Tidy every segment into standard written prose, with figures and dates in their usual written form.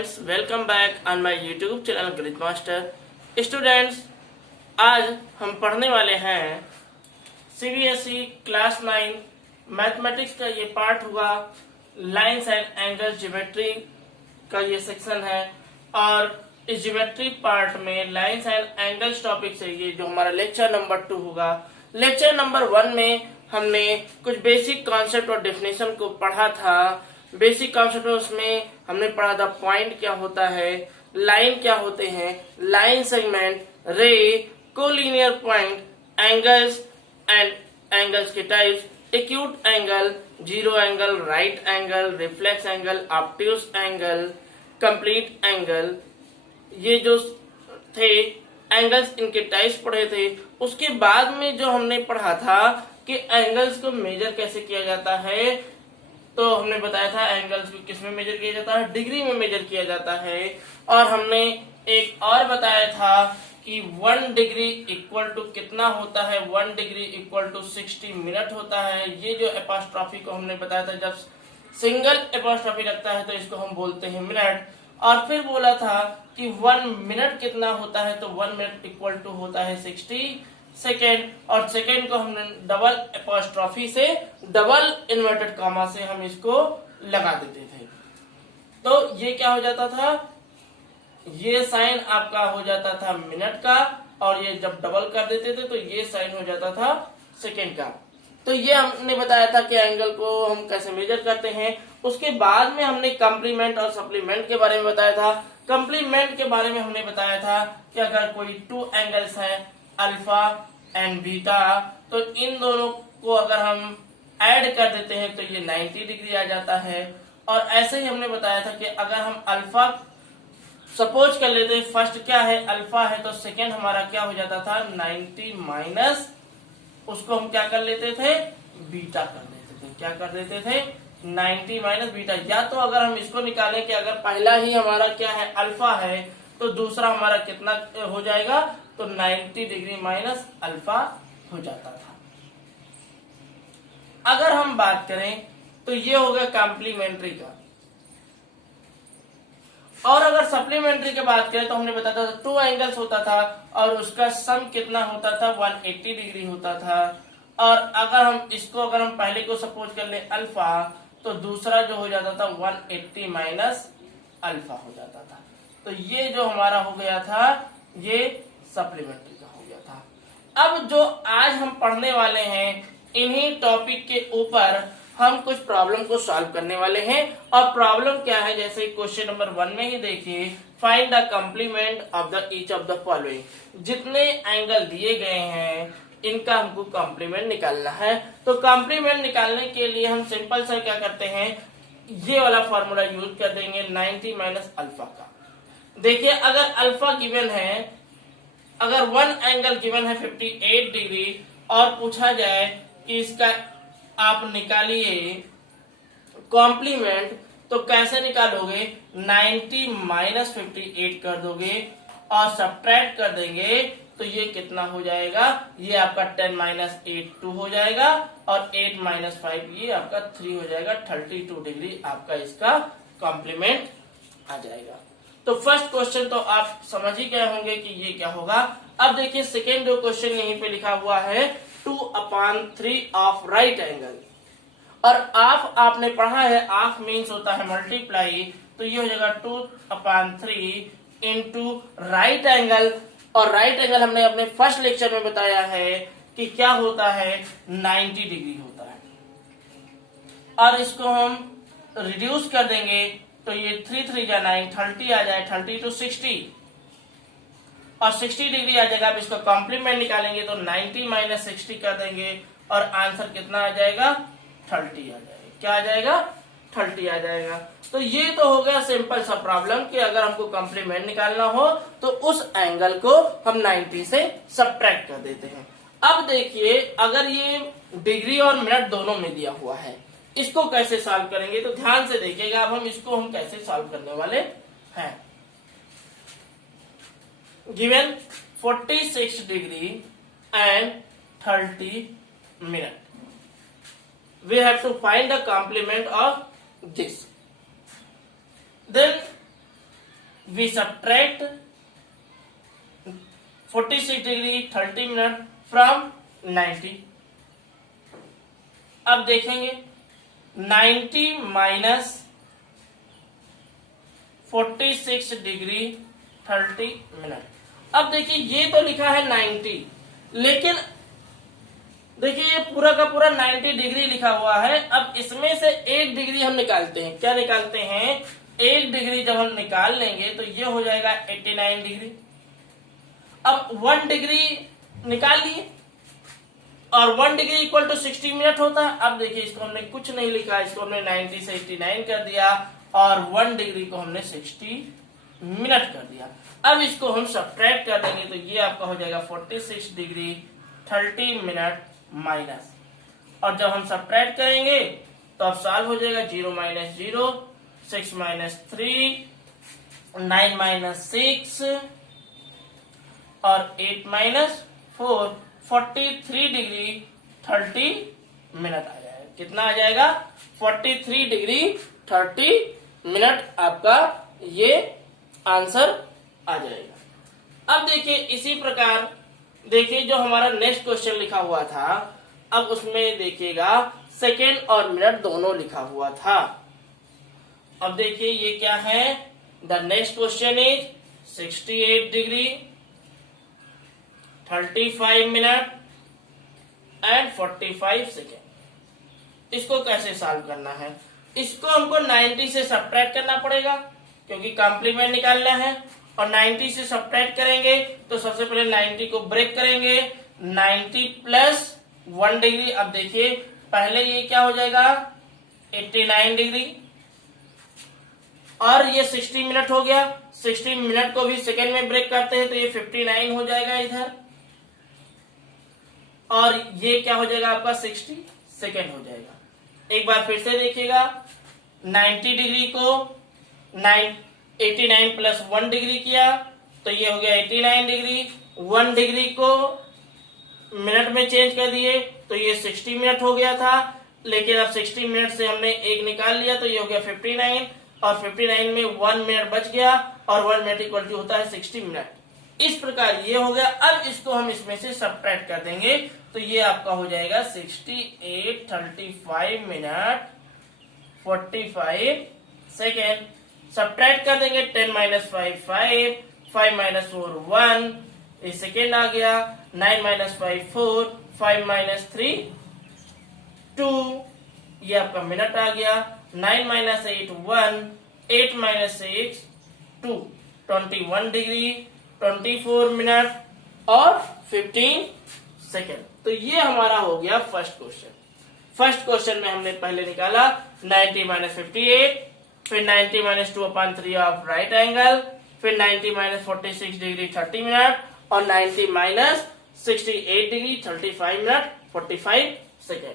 Friends, welcome back on my YouTube channel गणित master. Students, आज हम पढ़ने वाले हैं सीबीएसई क्लास 9 मैथमेटिक्स का ये पार्ट हुआ। लाइंस एंड एंगल ज्योमेट्री का ये सेक्शन है और इस ज्योमेट्री पार्ट में लाइंस एंड एंगल्स टॉपिक से ये जो हमारा लेक्चर नंबर 2 होगा। लेक्चर नंबर 1 में हमने कुछ बेसिक कॉन्सेप्ट और डेफिनेशन को पढ़ा था। बेसिक कॉन्सेप्ट उसमें हमने पढ़ा था पॉइंट क्या होता है, लाइन क्या होते हैं, line segment, ray, collinear point, angles and angles के types, acute angle, zero angle, right angle, reflex angle, obtuse angle, complete angle, ये जो थे एंगल्स, इनके टाइप्स पढ़े थे। उसके बाद में जो हमने पढ़ा था कि एंगल्स को मेजर कैसे किया जाता है, तो हमने बताया था एंगल्स को किस में मेजर किया जाता है, डिग्री में मेजर किया जाता है। और हमने एक और बताया था कि 1 डिग्री इक्वल टू कितना होता है, 1 डिग्री इक्वल टू 60 मिनट होता है। ये जो एपोस्ट्रोफी को हमने बताया था, जब सिंगल एपोस्ट्रोफी लगता है तो इसको हम बोलते हैं मिनट। और फिर बोला था कि 1 मिनट कितना होता है, तो 1 मिनट इक्वल टू होता है 60 सेकेंड। और सेकेंड को हमने डबल एपोस्ट्रोफी से, डबल इन्वर्टेड कॉमा से हम इसको लगा देते थे। तो ये क्या हो जाता था, ये साइन आपका हो जाता था मिनट का, और ये जब डबल कर देते थे तो ये साइन हो जाता था सेकेंड का। तो ये हमने बताया था कि एंगल को हम कैसे मेजर करते हैं। उसके बाद में हमने कॉम्प्लीमेंट और सप्लीमेंट के बारे में बताया था। कॉम्प्लीमेंट के बारे में हमने बताया था कि अगर कोई 2 एंगल्स हैं, अल्फा एंड बीटा, तो इन दोनों को अगर हम ऐड कर देते हैं तो ये 90 डिग्री आ जाता है। और ऐसे ही हमने बताया था कि अगर हम अल्फा सपोज कर लेते हैं, फर्स्ट क्या है, अल्फा है, तो सेकेंड हमारा क्या हो जाता था 90 माइनस, उसको हम क्या कर लेते थे, बीटा कर देते थे। क्या कर देते थे, 90 माइनस बीटा। या तो अगर हम इसको निकालें कि अगर पहला ही हमारा क्या है, अल्फा है, तो दूसरा हमारा कितना हो जाएगा, तो 90 डिग्री माइनस अल्फा हो जाता था। अगर हम बात करें तो ये हो गया कॉम्प्लीमेंट्री का। और अगर सप्लीमेंट्री की बात करें तो हमने बताया था 2 एंगल्स होता था और उसका सम कितना होता था, 180 डिग्री होता था। और अगर हम इसको, अगर हम पहले को सपोज कर ले अल्फा, तो दूसरा जो हो जाता था 180 माइनस अल्फा हो जाता था। तो ये जो हमारा हो गया था, ये सप्लीमेंट्री का हो गया था। अब जो आज हम पढ़ने वाले हैं, इन्हीं टॉपिक के ऊपर हम कुछ प्रॉब्लम को सॉल्व करने वाले हैं। और प्रॉब्लम क्या है, जैसे क्वेश्चन नंबर 1 में ही देखिए, find the complement of the each of the following. जितने एंगल दिए गए हैं इनका हमको कॉम्प्लीमेंट निकालना है। तो कॉम्प्लीमेंट निकालने के लिए हम सिंपल सा क्या करते हैं, ये वाला फॉर्मूला यूज कर देंगे 90 माइनस अल्फा का। देखिए, अगर अल्फा गिवन है, अगर 1 एंगल गिवन है 58 डिग्री और पूछा जाए कि इसका आप निकालिए कॉम्प्लीमेंट, तो कैसे निकालोगे, 90 माइनस 58 कर दोगे और सब्ट्रैक्ट कर देंगे, तो ये कितना हो जाएगा, ये आपका 10 माइनस 8 2 हो जाएगा, और 8 माइनस 5 ये आपका 3 हो जाएगा। 32 डिग्री आपका इसका कॉम्प्लीमेंट आ जाएगा। तो फर्स्ट क्वेश्चन तो आप समझ ही गए होंगे कि ये क्या होगा। अब देखिए सेकेंड जो क्वेश्चन यहीं पे लिखा हुआ है, 2/3 ऑफ राइट एंगल। और ऑफ आपने पढ़ा है, ऑफ मीन्स होता है मल्टीप्लाई, तो ये हो जाएगा 2/3 इंटू राइट एंगल। और राइट एंगल हमने अपने फर्स्ट लेक्चर में बताया है कि क्या होता है, 90 डिग्री होता है। और इसको हम रिड्यूस कर देंगे तो ये 3 3 जा 9, 30 आ जाए, 30 to 60 और 60 डिग्री आ जाएगा। अब इसको कॉम्प्लीमेंट निकालेंगे तो 90 माइनस 60 कर देंगे और आंसर कितना आ जाएगा, 30 आ जाएगा। क्या आ जाएगा, 30 आ जाएगा। तो ये तो हो गया सिंपल सा प्रॉब्लम कि अगर हमको कॉम्प्लीमेंट निकालना हो तो उस एंगल को हम 90 से सब्ट्रैक्ट कर देते हैं। अब देखिए, अगर ये डिग्री और मिनट दोनों में दिया हुआ है, इसको कैसे सॉल्व करेंगे, तो ध्यान से देखिएगा। अब हम इसको हम कैसे सॉल्व करने वाले हैं। Given 46 degree and 30 minute, we have to find the complement of this. Then we subtract 46 degree 30 minute from 90। अब देखेंगे 90 माइनस 46 डिग्री 30 मिनट। अब देखिए ये तो लिखा है 90, लेकिन देखिए ये पूरा का पूरा 90 डिग्री लिखा हुआ है। अब इसमें से 1 डिग्री हम निकालते हैं। क्या निकालते हैं? 1 डिग्री जब हम निकाल लेंगे तो ये हो जाएगा 89 डिग्री। अब 1 डिग्री निकाल लिए और 1 डिग्री इक्वल टू 60 मिनट होता है। अब देखिए इसको हमने कुछ नहीं लिखा, इसको हमने 90 से 89 कर दिया और 1 डिग्री को हमने 60 मिनट कर दिया। अब इसको हम सब्ट्रैक्ट कर देंगे तो ये आपका हो जाएगा 46 डिग्री 30 मिनट माइनस, और जब हम सब्ट्रैक्ट करेंगे तो अब सॉल्व हो जाएगा 0 माइनस 0, 6 माइनस 3, 9 माइनस 6 और 8 माइनस 4, 43 डिग्री 30 मिनट आ जाएगा। कितना आ जाएगा? 43 डिग्री 30 मिनट आपका ये आंसर आ जाएगा। अब देखिए इसी प्रकार देखिए जो हमारा नेक्स्ट क्वेश्चन लिखा हुआ था, अब उसमें देखिएगा सेकेंड और मिनट दोनों लिखा हुआ था। अब देखिए ये क्या है? The next question is 68 degree 35 minute and 45 second. इसको कैसे सॉल्व करना है? इसको हमको 90 से सब्ट्रैक्ट करना पड़ेगा क्योंकि कॉम्प्लीमेंट निकालना है, और 90 से सब्ट्रैक्ट करेंगे तो सबसे पहले 90 को ब्रेक करेंगे। 90 प्लस 1 डिग्री। अब देखिए पहले ये क्या हो जाएगा? 89 डिग्री, और ये 60 मिनट हो गया। 60 मिनट को भी सेकेंड में ब्रेक करते हैं तो ये 59 हो जाएगा इधर, और ये क्या हो जाएगा आपका 60 सेकेंड हो जाएगा। एक बार फिर से देखिएगा, 90 डिग्री को 89 प्लस 1 डिग्री किया तो ये हो गया 89 डिग्री। 1 डिग्री को मिनट में चेंज कर दिए तो ये 60 मिनट हो गया था, लेकिन अब 60 मिनट से हमने एक निकाल लिया तो ये हो गया 59, और 59 में 1 मिनट बच गया, और 1 मिनट इक्वल टू होता है 60 मिनट। इस प्रकार ये हो गया। अब इसको हम इसमें से सब्ट्रैक्ट कर देंगे तो ये आपका हो जाएगा 68 35 मिनट 45 सेकेंड। सब्ट्रैक्ट कर देंगे 10 माइनस 5 5, 5 माइनस 4 1, ये सेकेंड आ गया। 9 माइनस 5 4, 5 माइनस 3 2, ये आपका मिनट आ गया। 9 माइनस 8 1, 8 माइनस 6 2, 21 डिग्री 24 मिनट और 15 सेकेंड। तो ये हमारा हो गया फर्स्ट क्वेश्चन। फर्स्ट क्वेश्चन में हमने पहले निकाला 90 माइनस 58, फिर 90 माइनस 2/3 ऑफ राइट एंगल, फिर 90 माइनस 46 डिग्री 30 मिनट, और 90 माइनस 68 डिग्री 35 मिनट 45 सेकेंड।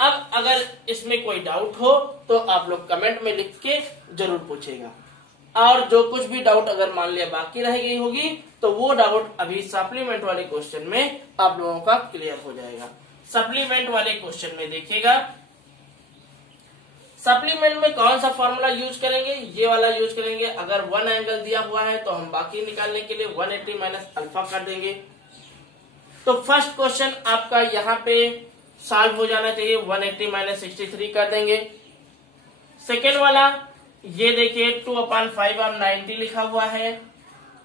अब अगर इसमें कोई डाउट हो तो आप लोग कमेंट में लिख के जरूर पूछेगा, और जो कुछ भी डाउट अगर मान लिया बाकी रह गई होगी तो वो डाउट अभी सप्लीमेंट वाले क्वेश्चन में आप लोगों का क्लियर हो जाएगा। सप्लीमेंट वाले क्वेश्चन में देखिएगा, सप्लीमेंट में कौन सा फॉर्मूला यूज करेंगे? ये वाला यूज करेंगे। अगर 1 एंगल दिया हुआ है तो हम बाकी निकालने के लिए 180 माइनस अल्फा कर देंगे। तो फर्स्ट क्वेश्चन आपका यहाँ पे सॉल्व हो जाना चाहिए, 180 माइनस 63 कर देंगे। सेकेंड वाला ये देखिए 2/5 अब 90 लिखा हुआ है,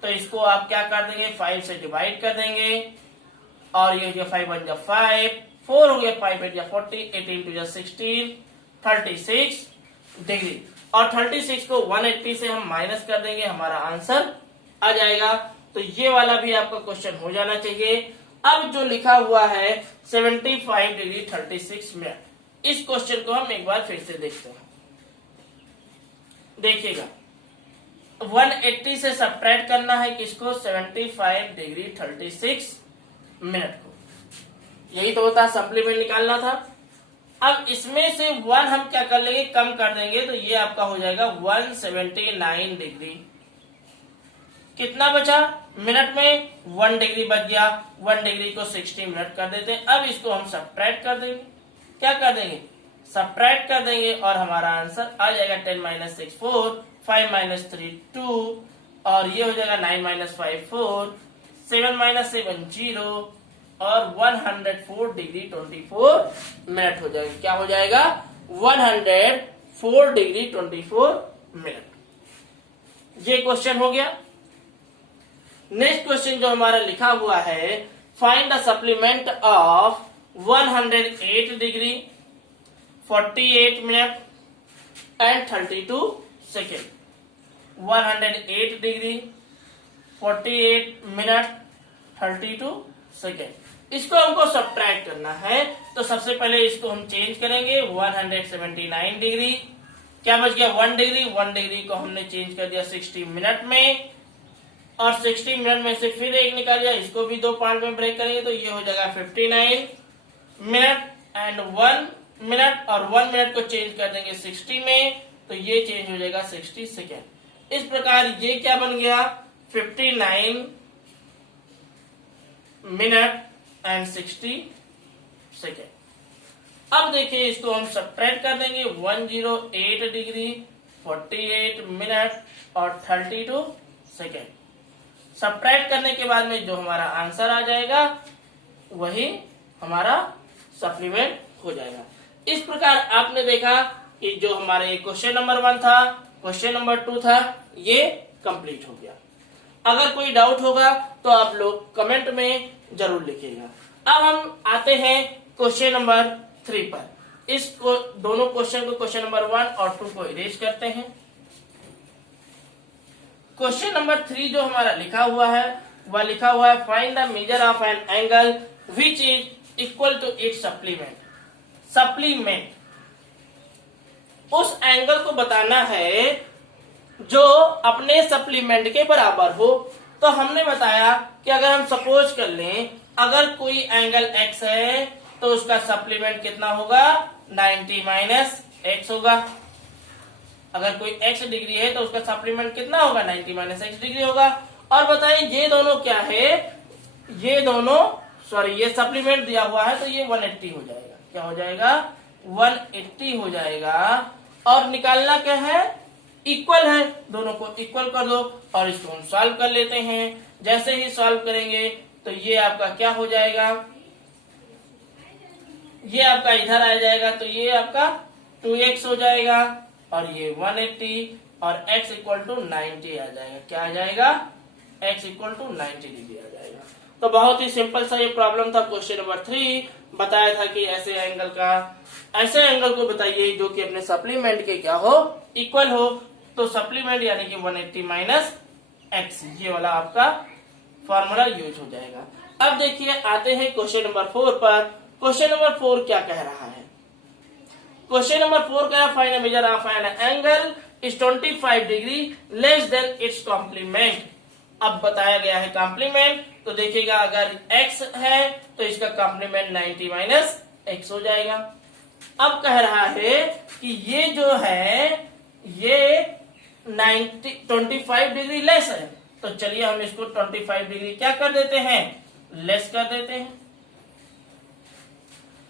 तो इसको आप क्या कर देंगे? 5 से डिवाइड कर देंगे, और ये हो गया 5 1 5, 4 हो गया 5 8 40, 18 2 16, 36 डिग्री, और 36 को 180 से हम माइनस कर देंगे, हमारा आंसर आ जाएगा। तो ये वाला भी आपका क्वेश्चन हो जाना चाहिए। अब जो लिखा हुआ है 75 डिग्री 36 मिनट, इस क्वेश्चन को हम एक बार फिर से देखते हैं। देखिएगा 180 से सब्ट्रैक्ट करना है किसको? 75 डिग्री 36 मिनट को। यही तो होता है, सप्लीमेंट निकालना था। अब इसमें से 1 हम क्या कर लेंगे? कम कर देंगे, तो ये आपका हो जाएगा 179 डिग्री। कितना बचा मिनट में? 1 डिग्री बच गया। 1 डिग्री को 60 मिनट कर देते हैं। अब इसको हम सब्ट्रैक्ट कर देंगे। क्या कर देंगे? सब्ट्रैक्ट कर देंगे, और हमारा आंसर आ जाएगा 10 माइनस 6 4, 5 माइनस 3 2, और ये हो जाएगा 9 माइनस 5 4, 7 माइनस 7 0 और 104 डिग्री 24 मिनट हो जाएगा। क्या हो जाएगा? 104 डिग्री 24 मिनट। ये क्वेश्चन हो गया। नेक्स्ट क्वेश्चन जो हमारा लिखा हुआ है, find the supplement of 108 degree 48 minute and 32 second. 108 degree 48 minute 32 second. इसको हमको सब्ट्रैक्ट करना है, तो सबसे पहले इसको हम चेंज करेंगे। 179 डिग्री, क्या बच गया? 1 डिग्री। 1 डिग्री को हमने चेंज कर दिया 60 मिनट में, और 60 मिनट में से फिर एक निकाल दिया, इसको भी 2 पार्ट में ब्रेक करेंगे तो ये हो जाएगा 59 मिनट एंड 1 मिनट, और 1 मिनट को चेंज कर देंगे 60 में तो ये चेंज हो जाएगा 60 सेकेंड। इस प्रकार ये क्या बन गया? 59 मिनट एंड 60 सेकेंड। अब देखिए इसको हम सब्ट्रैक्ट कर देंगे। 108 डिग्री 48 मिनट और 32 सेकेंड। सब्ट्रैक्ट करने के बाद में जो हमारा आंसर आ जाएगा वही हमारा सप्लीमेंट हो जाएगा। इस प्रकार आपने देखा कि जो हमारे क्वेश्चन नंबर 1 था, क्वेश्चन नंबर 2 था, ये कंप्लीट हो गया। अगर कोई डाउट होगा तो आप लोग कमेंट में जरूर लिखिएगा। अब हम आते हैं क्वेश्चन नंबर 3 पर। इस दोनों क्वेश्चन को, क्वेश्चन नंबर 1 और 2 को इरेज करते हैं। क्वेश्चन नंबर 3 जो हमारा लिखा हुआ है वह लिखा हुआ है, find the measure of an angle which is equal to its supplement. Supplement उस एंगल को बताना है जो अपने सप्लीमेंट के बराबर हो। तो हमने बताया कि अगर हम सपोज कर लें, अगर कोई एंगल x है तो उसका सप्लीमेंट कितना होगा? 90 माइनस x होगा। अगर कोई x डिग्री है तो उसका सप्लीमेंट कितना होगा? 90 माइनस x डिग्री होगा। और बताइए ये दोनों क्या है? ये दोनों ये सप्लीमेंट दिया हुआ है तो ये 180 हो जाएगा। क्या हो जाएगा? 180 हो जाएगा। और निकालना क्या है? इक्वल है, दोनों को इक्वल कर दो और इसको हम सॉल्व कर लेते हैं। जैसे ही सॉल्व करेंगे तो ये आपका क्या हो जाएगा? ये आपका इधर आ जाएगा तो ये आपका 2x हो जाएगा और ये 180 और x इक्वल टू 90 आ जाएगा। क्या आ जाएगा? x इक्वल टू 90 डिग्री आ जाएगा। तो बहुत ही सिंपल सा ये प्रॉब्लम था। क्वेश्चन नंबर 3 बताया था कि ऐसे एंगल को बताइए जो कि अपने सप्लीमेंट के क्या हो? इक्वल हो। तो सप्लीमेंट यानी कि 180 माइनस x, ये वाला आपका फॉर्मूला यूज हो जाएगा। अब देखिए आते हैं क्वेश्चन नंबर 4 पर। क्वेश्चन नंबर 4 क्या कह रहा है? क्वेश्चन नंबर 4 कह रहा है, find the measure of an angle is 25 degree less than its complement. अब बताया गया है कॉम्प्लीमेंट, तो देखिएगा अगर x है तो इसका कॉम्प्लीमेंट 90 माइनस x हो जाएगा। अब कह रहा है कि ये जो है ये 25 डिग्री लेस है, तो चलिए हम इसको 25 डिग्री क्या कर देते हैं? लेस कर देते हैं।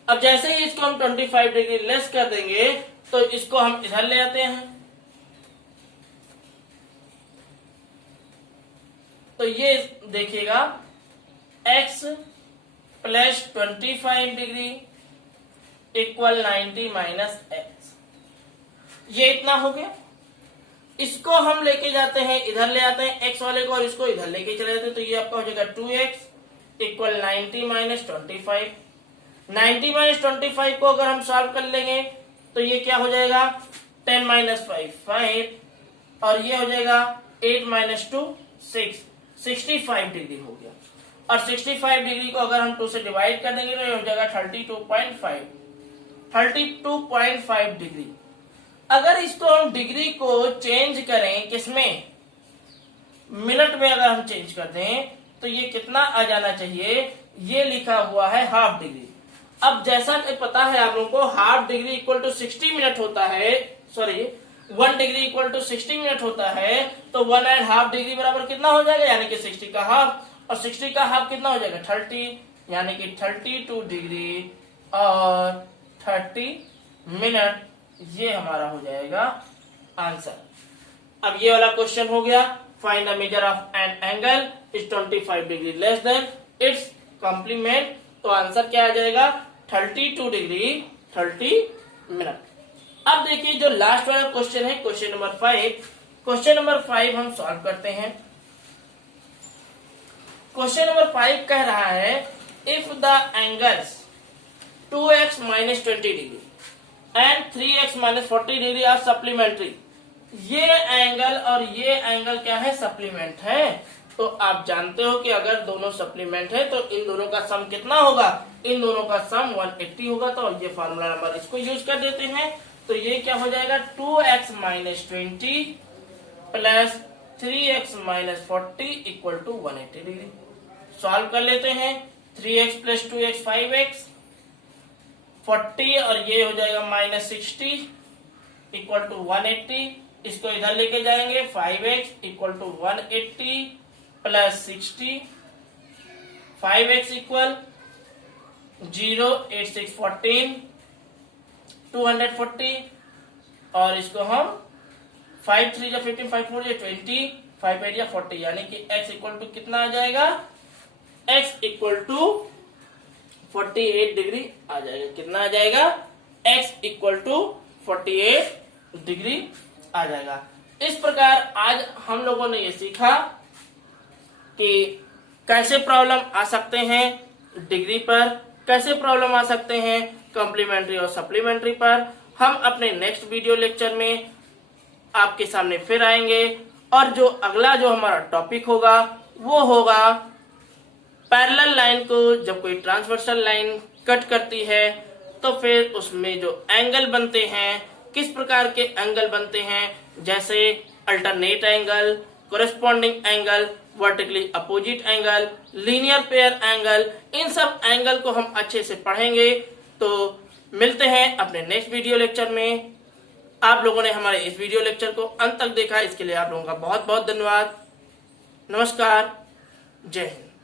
अब जैसे ही इसको हम 25 डिग्री लेस कर देंगे तो इसको हम इधर ले आते हैं। तो ये देखिएगा x plus 25 degree equal 90 minus x, ये इतना हो गया। इसको हम लेके जाते हैं, इधर ले आते हैं x वाले को और इसको इधर लेके चले जाते हैं, तो ये आपका हो जाएगा 2x इक्वल 90 माइनस 25। 90 माइनस 25 को अगर हम सॉल्व कर लेंगे तो ये क्या हो जाएगा? 10 माइनस 5 5 और ये हो जाएगा 8 माइनस 2 6, 65 डिग्री हो गया। और 65 डिग्री को अगर हम 2 से डिवाइड कर देंगे तो ये हो जाएगा 32.5 डिग्री। अगर इसको हम डिग्री को चेंज करें किसमें? मिनट में अगर हम चेंज कर दें तो ये कितना आ जाना चाहिए? ये लिखा हुआ है हाफ डिग्री। अब जैसा कि पता है आप लोगों को, half degree equal to 60 minute होता है, 1 डिग्री इक्वल टू 60 मिनट होता है, तो 1.5 डिग्री बराबर कितना हो जाएगा? यानी कि 60 का हाफ, और 60 का हाफ कितना हो जाएगा? 30, यानी कि 32 डिग्री और 30 मिनट, ये हमारा हो जाएगा आंसर। अब ये वाला क्वेश्चन हो गया। Find the measure of an angle is 25 degree less than its complement. तो आंसर क्या आ जाएगा 32 डिग्री 30 मिनट। अब देखिए जो लास्ट वाला क्वेश्चन है क्वेश्चन नंबर 5। क्वेश्चन नंबर 5 हम सॉल्व करते हैं। क्वेश्चन नंबर 5 कह रहा है if the angles 2x minus 20 degree and 3x minus 40 degree are supplementary. ये एंगल और ये एंगल क्या है सप्लीमेंट है। तो आप जानते हो कि अगर दोनों सप्लीमेंट है तो इन दोनों का सम कितना होगा, इन दोनों का सम 180 होगा। तो ये फार्मूला नंबर इसको यूज कर देते हैं। तो ये क्या हो जाएगा 2x minus 20 plus 3x minus 40 equal to 180 degree. Solve कर लेते हैं। 3x प्लस 2x 5x 40 और ये हो जाएगा -60 इक्वल टू 180। इसको इधर लेके जाएंगे 5x equal to 180 plus 60 5x equal 0 8 6 14 240 और इसको हम 5 3 या 15 5 4 या 20 5 8 या 40 यानी कि x इक्वल टू कितना आ जाएगा x इक्वल टू 48 डिग्री आ जाएगा। कितना आ जाएगा x इक्वल टू 48 डिग्री आ जाएगा। इस प्रकार आज हम लोगों ने ये सीखा कि कैसे प्रॉब्लम आ सकते हैं डिग्री पर, कैसे प्रॉब्लम आ सकते हैं कॉम्प्लीमेंट्री और सप्लीमेंट्री पर। हम अपने नेक्स्ट वीडियो लेक्चर में आपके सामने फिर आएंगे और जो अगला जो हमारा टॉपिक होगा वो होगा पैरेलल लाइन को जब कोई ट्रांसवर्सल लाइन कट करती है तो फिर उसमें जो एंगल बनते हैं किस प्रकार के एंगल बनते हैं, जैसे alternate angle, corresponding angle, vertically opposite angle, linear pair angle, इन सब एंगल को हम अच्छे से पढ़ेंगे। तो मिलते हैं अपने नेक्स्ट वीडियो लेक्चर में। आप लोगों ने हमारे इस वीडियो लेक्चर को अंत तक देखा, इसके लिए आप लोगों का बहुत बहुत धन्यवाद। नमस्कार, जय हिंद।